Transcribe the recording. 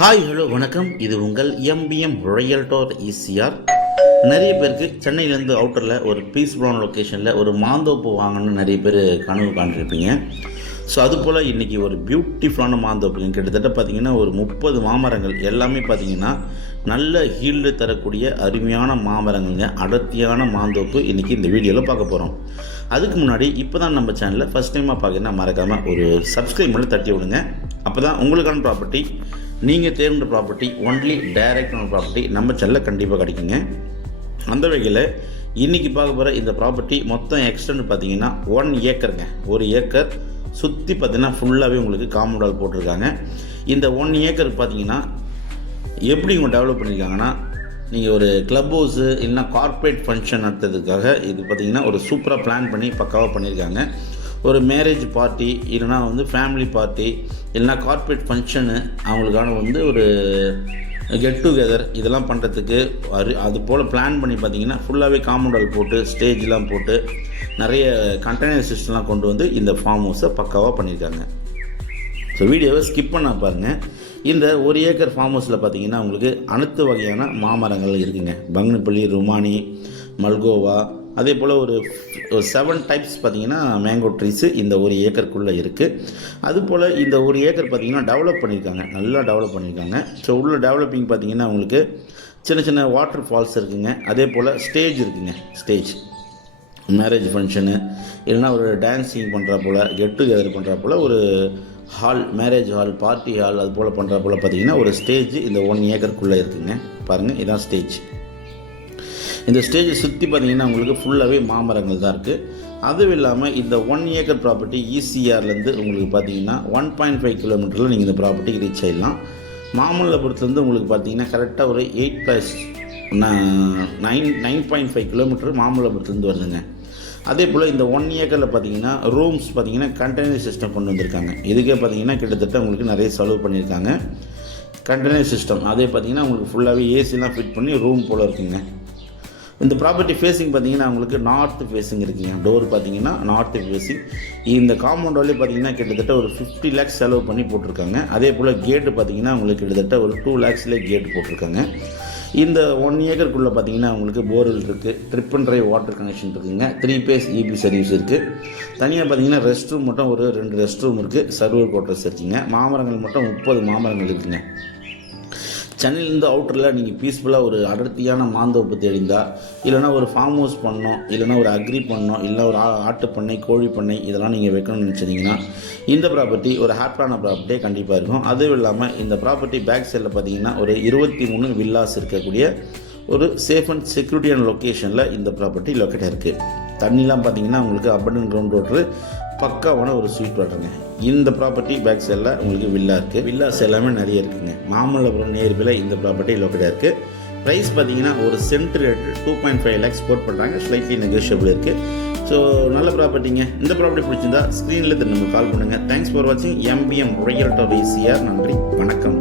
Hi hello வணக்கம். இது உங்கள் எம்பிஎம் ரியல்டோர் ஈசிஆர். நிறைய பேருக்கு சென்னையிலேருந்து அவுட்டரில் ஒரு பீஸ்ஃபுல்லான லொக்கேஷனில் ஒரு மாந்தோப்பு வாங்கணும்னு நிறைய பேர் கனவு காண்டிருப்பீங்க. ஸோ அதுபோல் இன்றைக்கி ஒரு பியூட்டிஃபுல்லான மாந்தோப்புங்க. கிட்டத்தட்ட பார்த்திங்கன்னா ஒரு 30 மாமரங்கள் எல்லாமே பார்த்திங்கன்னா நல்ல ஹீல்டு தரக்கூடிய அருமையான மாமரங்கள்ங்க. அடர்த்தியான மாந்தோப்பு இன்றைக்கி இந்த வீடியோவில் பார்க்க போகிறோம். அதுக்கு முன்னாடி இப்போ தான் நம்ம சேனலில் ஃபஸ்ட் டைமாக பார்க்கணுன்னா மறக்காமல் ஒரு சப்ஸ்கிரைப் பண்ணி தட்டி விடுங்க. அப்போ தான் உங்களுக்கான ப்ராப்பர்ட்டி, நீங்கள் தேர்ந்த ப்ராப்பர்ட்டி, ஒன்லி டைரக்டான ப்ராப்பர்ட்டி நம்ம சேனலில் கண்டிப்பாக கிடைக்குங்க. அந்த வகையில் இன்றைக்கி பார்க்க போகிற இந்த ப்ராப்பர்ட்டி மொத்தம் எக்ஸ்டெண்ட் பார்த்திங்கன்னா 1 ஏக்கருங்க. 1 ஏக்கர் சுற்றி பார்த்திங்கன்னா ஃபுல்லாகவே உங்களுக்கு காம்பவுண்ட் வால் போட்டிருக்காங்க. இந்த 1 ஏக்கர் பார்த்திங்கன்னா எப்படி இவங்க டெவலப் பண்ணியிருக்காங்கன்னா, நீங்கள் ஒரு க்ளப் ஹவுஸு இல்லைனா கார்ப்பரேட் ஃபங்க்ஷன் நடத்துறதுக்காக இது பார்த்திங்கன்னா ஒரு சூப்பராக பிளான் பண்ணி பக்காவாக பண்ணியிருக்காங்க. ஒரு மேரேஜ் பார்ட்டி இல்லைனா ஃபேமிலி பார்ட்டி இல்லைனா கார்ப்பரேட் ஃபங்க்ஷனு அவங்களுக்கான ஒரு கெட் டுகெதர் இதெல்லாம் பண்ணுறதுக்கு அது போல் பிளான் பண்ணி பார்த்திங்கன்னா ஃபுல்லாகவே காம்பவுண்ட் வால் போட்டு ஸ்டேஜ்லாம் போட்டு நிறைய கண்டெய்னர் சிஸ்டம்லாம் கொண்டு வந்து இந்த ஃபார்ம் ஹவுஸை பக்காவாக பண்ணியிருக்காங்க. ஸோ வீடியோவை ஸ்கிப் பண்ண பாருங்கள். இந்த 1 ஏக்கர் ஃபார்ம் ஹவுஸில் பார்த்திங்கன்னா உங்களுக்கு அனைத்து வகையான மாமரங்கள் இருக்குங்க. பங்கனப்பள்ளி, ருமானி, மல்கோவா, அதே போல் ஒரு 7 டைப்ஸ் பார்த்திங்கன்னா மேங்கோ ட்ரீஸு இந்த 1 ஏக்கருக்குள்ளே இருக்குது. அதுபோல் இந்த 1 ஏக்கர் பார்த்திங்கன்னா டெவலப் பண்ணியிருக்காங்க, நல்லா டெவலப் பண்ணியிருக்காங்க. ஸோ உள்ள டெவலப்பிங் பார்த்திங்கன்னா உங்களுக்கு சின்ன சின்ன வாட்டர் ஃபால்ஸ் இருக்குதுங்க. அதே போல் ஸ்டேஜ் இருக்குதுங்க. ஸ்டேஜ் மேரேஜ் ஃபங்க்ஷனு இல்லைனா ஒரு டான்ஸிங் பண்ணுறா போல், கெட் டுகெதர் பண்ணுறா போல் ஒரு hall, marriage hall, party hall அது போல் பண்ணுறா போல் பார்த்திங்கன்னா ஒரு ஸ்டேஜ் இந்த 1 ஏக்கருக்குள்ளே இருக்குதுங்க. பாருங்கள், இதான் ஸ்டேஜ். இந்த ஸ்டேஜை சுற்றி பார்த்திங்கன்னா உங்களுக்கு ஃபுல்லாகவே மாமரங்கள் தான் இருக்குது. அதுவும் இல்லாமல் இந்த 1 ஏக்கர் ப்ராப்பர்ட்டி ஈசிஆர்லேருந்து உங்களுக்கு பார்த்திங்கன்னா 1.5 கிலோமீட்டரில் நீங்கள் இந்த ப்ராப்பர்ட்டிக்கு ரீச் ஆகிடலாம். மாமல்லபுரத்துலேருந்து உங்களுக்கு பார்த்திங்கன்னா கரெக்டாக ஒரு 9.5 கிலோமீட்டர் மாமல்லபுரத்துலேருந்து வருதுங்க. அதே போல் இந்த 1 ஏக்கரில் பார்த்திங்கன்னா ரூம்ஸ் பார்த்திங்கன்னா கண்டெய்னர் சிஸ்டம் கொண்டு வந்திருக்காங்க. இதுக்கே பார்த்திங்கன்னா கிட்டத்தட்ட உங்களுக்கு நிறைய செலவு பண்ணியிருக்காங்க. கண்டெய்னர் சிஸ்டம் அதே பார்த்திங்கன்னா உங்களுக்கு ஃபுல்லாகவே ஏசிலாம் ஃபிட் பண்ணி ரூம் போல் இருக்குங்க. இந்த ப்ராப்பர்ட்டி ஃபேஸிங் பார்த்திங்கன்னா உங்களுக்கு நார்த்து ஃபேஸிங் இருக்குங்க. டோர் பார்த்திங்கன்னா நார்த்து ஃபேஸிங். இந்த காம்பவுண்ட் வாலே பார்த்திங்கன்னா கிட்டத்தட்ட ஒரு 50 lakhs செலவு பண்ணி போட்டிருக்காங்க. அதே போல் கேட்டு பார்த்திங்கன்னா உங்களுக்கு கிட்டத்தட்ட ஒரு 2 lakhsலேயே கேட்டு போட்டிருக்காங்க. இந்த 1 ஏக்கருக்குள்ளே பார்த்திங்கன்னா உங்களுக்கு போர்வெல் இருக்குது, trip and drive water connection இருக்குதுங்க, 3 phase EB சர்வீஸ் இருக்குது. தனியாக பார்த்திங்கன்னா ரெஸ்ட் ரூம் மட்டும் ஒரு 2 ரெஸ்ட் ரூம் இருக்குது, சர்வர் குவார்ட்டர்ஸ் இருக்குங்க. மாமரங்கள் மட்டும் 30 மாமரங்கள் இருக்குதுங்க. சென்னையிலேருந்து அவுட்டரில் நீங்கள் பீஸ்ஃபுல்லாக ஒரு அடர்த்தியான மாந்தோப்பு தெரிந்தால், இல்லைனா ஒரு ஃபார்ம் ஹவுஸ் பண்ணணும், இல்லைனா ஒரு அக்ரி பண்ணணும், இல்லை ஒரு ஆட்டு பண்ணை, கோழி பண்ணை இதெல்லாம் நீங்கள் வைக்கணும்னு நினச்சிங்கன்னா இந்த ப்ராப்பர்ட்டி ஒரு ஹாப்பியான ப்ராப்பர்ட்டியே கண்டிப்பாக இருக்கும். அதுவும் இல்லாமல் இந்த ப்ராப்பர்ட்டி பேக் சைடில் பார்த்திங்கன்னா ஒரு 23 வில்லாஸ் இருக்கக்கூடிய ஒரு சேஃப் அண்ட் செக்யூரிட்டியான லொக்கேஷனில் இந்த ப்ராப்பர்ட்டி லொக்கேட்டாக இருக்குது. தண்ணிலாம் பார்த்திங்கன்னா உங்களுக்கு அபண்டன்ட் கிரவுண்ட் வாட்டர், பக்காவான ஒரு ஸ்வீட் வாட்டருங்க. இந்த ப்ராப்பர்ட்டி பேக் சைடில் உங்களுக்கு வில்லா இருக்குது. வில்லாஸ் எல்லாமே நிறைய இருக்குதுங்க. மாமல்லபுரம் நேர்பில் இந்த ப்ராப்பர்ட்டி லொக்கேட்டாக இருக்குது. ப்ரைஸ் பார்த்திங்கன்னா ஒரு சென்ட் ரேட் 2.5 lakhs கோட் பண்ணுறாங்க. ஸ்லைட்லி நெகோஷியபிள் இருக்குது. ஸோ நல்ல ப்ராப்பர்ட்டிங்க. இந்த ப்ராப்பர்ட்டி பிடிச்சிருந்தா ஸ்க்ரீனில் திரும்ப கால் பண்ணுங்கள். தேங்க்ஸ் ஃபார் வாட்சிங் எம்பிஎம் ரியல்டோர் ஈசிஆர். நன்றி, வணக்கம்.